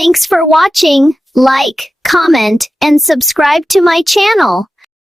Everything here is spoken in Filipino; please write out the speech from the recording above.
Thanks for watching. Like, comment, and subscribe to my channel.